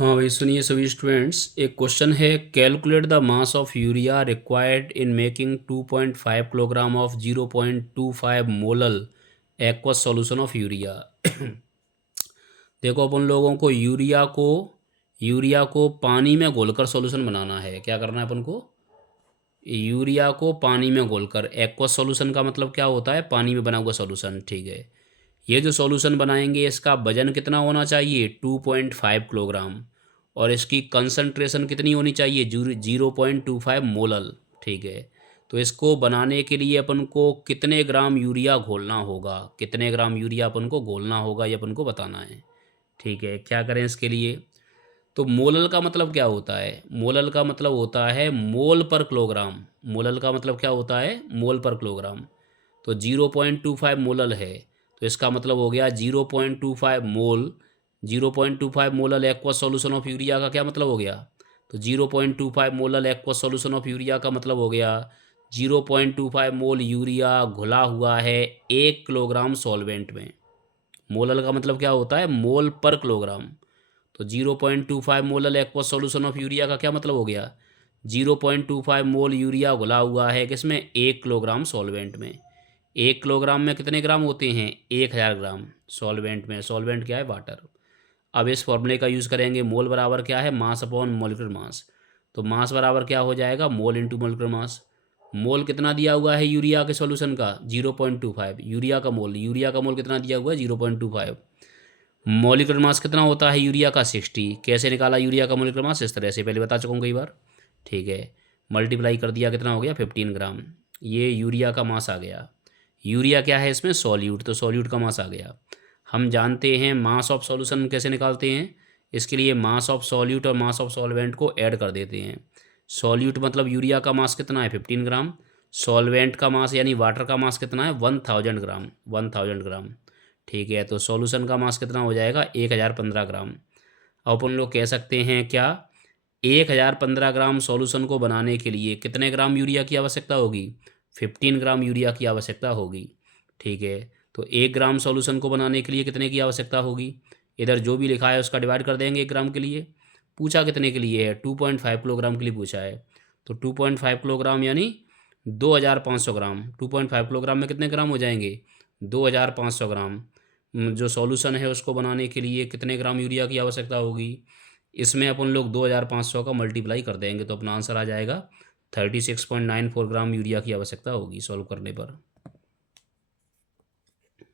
हाँ भाई सुनिए सभी स्टूडेंट्स, एक क्वेश्चन है। Calculate the mass of urea required in making 2.5 kilogram of 0.25 molal aqueous solution of urea. देखो, अपन लोगों को यूरिया को पानी में घोलकर सॉल्यूशन बनाना है। क्या करना है अपन को? यूरिया को पानी में घोलकर। एक्वस सॉल्यूशन का मतलब क्या होता है? पानी में बना हुआ सॉल्यूशन। ठीक है, ये जो सॉल्यूशन बनाएंगे इसका वजन कितना होना चाहिए? 2.5 किलोग्राम। और इसकी कंसंट्रेशन कितनी होनी चाहिए? 0.25 मोलल। ठीक है, तो इसको बनाने के लिए अपन को कितने ग्राम यूरिया घोलना होगा? कितने ग्राम यूरिया अपन को घोलना होगा ये अपन को बताना है। ठीक है, क्या करें इसके लिए? तो मोलल का मतलब क्या होता है? मोलल का मतलब होता है मोल पर किलोग्राम। मोलल का मतलब क्या होता है? मोल पर किलोग्राम। तो 0.25 मोलल है, तो इसका मतलब हो गया 0.25 मोल। 0.25 molal aqueous solution of urea का क्या मतलब हो गया? तो 0.25 molal aqueous solution of urea का मतलब हो गया 0.25 मोल यूरिया घुला हुआ है 1 किलोग्राम सॉल्वेंट में। मोलल का मतलब क्या होता है? मोल पर किलोग्राम। तो 0.25 molal aqueous solution of urea का क्या मतलब हो गया? 0.25 मोल यूरिया घुला हुआ है किसमें? 1 किलोग्राम सॉल्वेंट में। 1 किलोग्राम में कितने ग्राम होते हैं? 1000 ग्राम। सॉल्वेंट में, सॉल्वेंट क्या है? वाटर। अब इस फॉर्मूले का यूज़ करेंगे। मोल बराबर क्या है? Mass upon molecular mass. तो मास बराबर क्या हो जाएगा? Mole into molecular mass. मोल कितना दिया हुआ है यूरिया के सॉल्यूशन का? 0.25। यूरिया का मोल कितना दिया हुआ है? 0.25। मॉलिक्यूलर मास कितना होता है यूरिया का? 60। कैसे निकाला यूरिया का मॉलिक्यूलर मास? इस तरह से, पहले बता चुका हूँ कई बार। ठीक है, मल्टीप्लाई कर दिया, कितना हो गया? 15 ग्राम। ये यूरिया का मास आ गया। यूरिया क्या है इसमें? सॉल्यूट, तो सॉल्यूट का मास आ गया। हम जानते हैं मास ऑफ सॉल्यूशन कैसे निकालते हैं। इसके लिए मास ऑफ सॉल्यूट और मास ऑफ सॉल्वेंट को ऐड कर देते हैं। सॉल्यूट मतलब यूरिया का मास कितना है? 15 ग्राम। सॉल्वेंट का मास यानी वाटर का मास कितना है? 1000 ग्राम। 1000 ग्राम। ठीक है, तो सॉल्यूशन का मास कितना हो जाएगा? 1015 ग्राम। अब अपन लोग कह सकते हैं क्या? 1015 ग्राम सॉल्यूशन को बनाने के लिए कितने ग्राम यूरिया की आवश्यकता होगी? 15 ग्राम यूरिया की आवश्यकता होगी। ठीक है, तो 1 ग्राम सॉल्यूशन को बनाने के लिए कितने की आवश्यकता होगी? इधर जो भी लिखा है उसका डिवाइड कर देंगे 1 ग्राम के लिए। पूछा कितने के लिए है? 2.5 किलोग्राम के लिए पूछा है। तो 2.5 किलोग्राम यानी 2500 ग्राम। 2.5 किलोग्राम में कितने ग्राम हो जाएंगे? 2500 ग्राम। जो सॉल्यूशन है उसको बनाने के लिए कितने ग्राम यूरिया की आवश्यकता होगी? इसमें अपन लोग 2500 का मल्टीप्लाई कर देंगे तो अपना आंसर आ जाएगा 36.94 ग्राम यूरिया की आवश्यकता होगी सॉल्व करने पर।